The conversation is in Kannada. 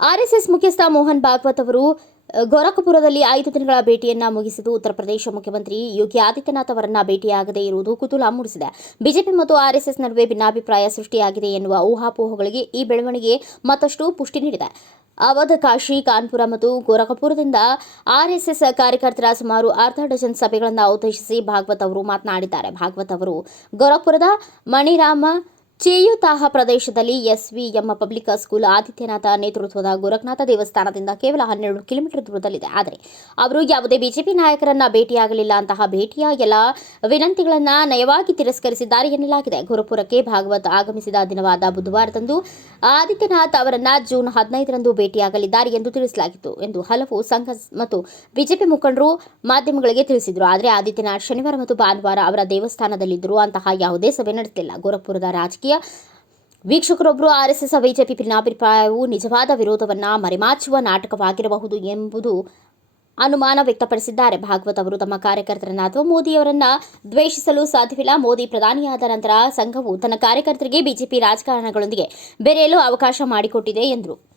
ಆರ್ಎಸ್ಎಸ್ ಮುಖ್ಯಸ್ಥ ಮೋಹನ್ ಭಾಗವತ್ ಅವರು ಗೋರಖ್ಪುರದಲ್ಲಿ ಐದು ದಿನಗಳ ಭೇಟಿಯನ್ನ ಮುಗಿಸಿದ್ದು ಉತ್ತರ ಪ್ರದೇಶ ಮುಖ್ಯಮಂತ್ರಿ ಯೋಗಿ ಆದಿತ್ಯನಾಥ್ ಅವರನ್ನ ಭೇಟಿಯಾಗದೇ ಇರುವುದು ಕುತೂಹಲ ಮೂಡಿಸಿದೆ. ಬಿಜೆಪಿ ಮತ್ತು ಆರ್ಎಸ್ಎಸ್ ನಡುವೆ ಭಿನ್ನಾಭಿಪ್ರಾಯ ಸೃಷ್ಟಿಯಾಗಿದೆ ಎನ್ನುವ ಊಹಾಪೋಹಗಳಿಗೆ ಈ ಬೆಳವಣಿಗೆ ಮತ್ತಷ್ಟು ಪುಷ್ಟಿ ನೀಡಿದೆ. ಅವಧ್ ಕಾಶಿ, ಕಾನ್ಪುರ ಮತ್ತು ಗೋರಖಪುರದಿಂದ ಆರ್ಎಸ್ಎಸ್ ಕಾರ್ಯಕರ್ತರ ಸುಮಾರು ಅರ್ಧ ಡಜನ್ ಸಭೆಗಳನ್ನು ಉದ್ದೇಶಿಸಿ ಭಾಗವತ್ ಅವರು ಮಾತನಾಡಿದ್ದಾರೆ. ಭಾಗವತ್ ಅವರು, ಗೋರಖ್ಪುರದ ಮಣಿರಾಮ ಚೇಯುತಾಹ ಪ್ರದೇಶದಲ್ಲಿ ಎಸ್ವಿಎಂ ಪಬ್ಲಿಕ್ ಸ್ಕೂಲ್ ಆದಿತ್ಯನಾಥ ನೇತೃತ್ವದ ಗೋರಖನಾಥ ದೇವಸ್ಥಾನದಿಂದ ಕೇವಲ ಹನ್ನೆರಡು ಕಿಲೋಮೀಟರ್ ದೂರದಲ್ಲಿದೆ. ಆದರೆ ಅವರು ಯಾವುದೇ ಬಿಜೆಪಿ ನಾಯಕರನ್ನ ಭೇಟಿಯಾಗಲಿಲ್ಲ ಅಂತಹ ಭೇಟಿಯ ಎಲ್ಲ ವಿನಂತಿಗಳನ್ನ ನಯವಾಗಿ ತಿರಸ್ಕರಿಸಿದ್ದಾರೆ ಎನ್ನಲಾಗಿದೆ. ಗುರುಪುರಕ್ಕೆ ಭಾಗವತ್ ಆಗಮಿಸಿದ ದಿನವಾದ ಬುಧವಾರದಂದು ಆದಿತ್ಯನಾಥ್ ಅವರನ್ನ ಜೂನ್ ಹದಿನೈದರಂದು ಭೇಟಿಯಾಗಲಿದ್ದಾರೆ ಎಂದು ತಿಳಿಸಲಾಗಿತ್ತು ಎಂದು ಹಲವು ಸಂಘ ಮತ್ತು ಬಿಜೆಪಿ ಮುಖಂಡರು ಮಾಧ್ಯಮಗಳಿಗೆ ತಿಳಿಸಿದರು. ಆದರೆ ಆದಿತ್ಯನಾಥ್ ಶನಿವಾರ ಮತ್ತು ಭಾನುವಾರ ಅವರ ದೇವಸ್ಥಾನದಲ್ಲಿದ್ದರು ಅಂತಹ ಯಾವುದೇ ಸಭೆ ನಡೆಸಲಿಲ್ಲ ಗೋರಖಪುರದ ರಾಜಕೀಯ ವೀಕ್ಷಕರೊಬ್ಬರು ಆರ್ಎಸ್ಎಸ್ ಬಿಜೆಪಿ ಭಿನ್ನಾಭಿಪ್ರಾಯವು ನಿಜವಾದ ವಿರೋಧವನ್ನ ಮರೆಮಾಚುವ ನಾಟಕವಾಗಿರಬಹುದು ಎಂಬುದು ಅನುಮಾನ ವ್ಯಕ್ತಪಡಿಸಿದ್ದಾರೆ. ಭಾಗವತ್ ಅವರು ತಮ್ಮ ಕಾರ್ಯಕರ್ತರನ್ನು ಅಥವಾ ಮೋದಿಯವರನ್ನ ದ್ವೇಷಿಸಲು ಸಾಧ್ಯವಿಲ್ಲ. ಮೋದಿ ಪ್ರಧಾನಿಯಾದ ನಂತರ ಸಂಘವು ತನ್ನ ಕಾರ್ಯಕರ್ತರಿಗೆ ಬಿಜೆಪಿ ರಾಜಕಾರಣಗಳೊಂದಿಗೆ ಬೆರೆಯಲು ಅವಕಾಶ ಮಾಡಿಕೊಟ್ಟಿದೆ ಎಂದರು.